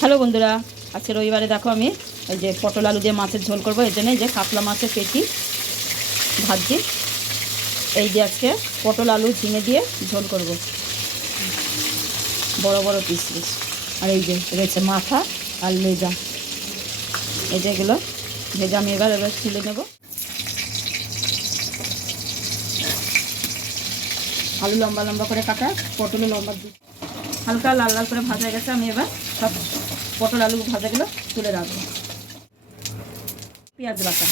Hello বন্ধুরা, আজকে রবিবারে দেখো আমি এই যে পটল আলু দিয়ে মাছের ঝোল করবো। এর জন্য এই যে কাতলা মাছের পেটি ভাজি, এই যে আজকে পটল আলু ঝিঙে দিয়ে ঝোল করব, বড় বড় পিস পিস। আর এই যে রয়েছে মাথা আর লেজা, এই যে এগুলো ভেজে আমি এবার তুলে নেব। আলু লম্বা লম্বা করে কাটা, পটলে লম্বা দিয়ে হালকা লাল লাল করে ভাজা হয়ে গেছে। আমি এবার সব পটল আলু ভাজাগুলো তুলে রাখবো। পেঁয়াজ বাটা,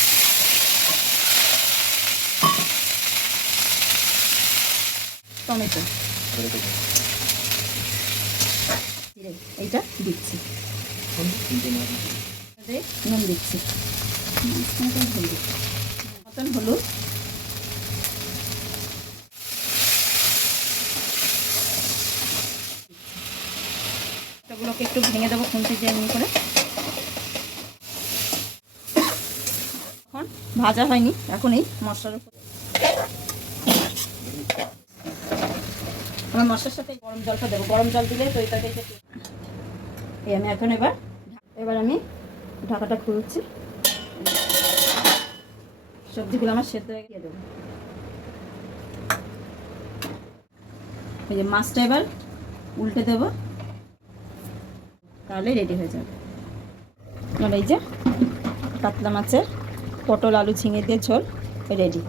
টমেটো, এইটা দিচ্ছি, নুন দিচ্ছি, মতন হলুদ, এগুলোকে একটু ভেঙে দেবো খুন্তি দিয়ে এমনি করে। এখন ভাজা হয়নি, এখন এই মশলার উপর আমার মশলার সাথে গরম জলটা দেবো। গরম জল দিলে তরিটাকে এই আমি এখন এবার আমি ঢাকাটা খুলছি। সবজিগুলো আমার সেদ্ধ হয়ে গিয়ে দেবো। এই যে মাছটা এবার উল্টে দেবো, তাহলে রেডি হয়ে যাবে। আর এই যে কাতলা মাছের পটল আলু ঝিঙে দিয়ে ঝোল রেডি।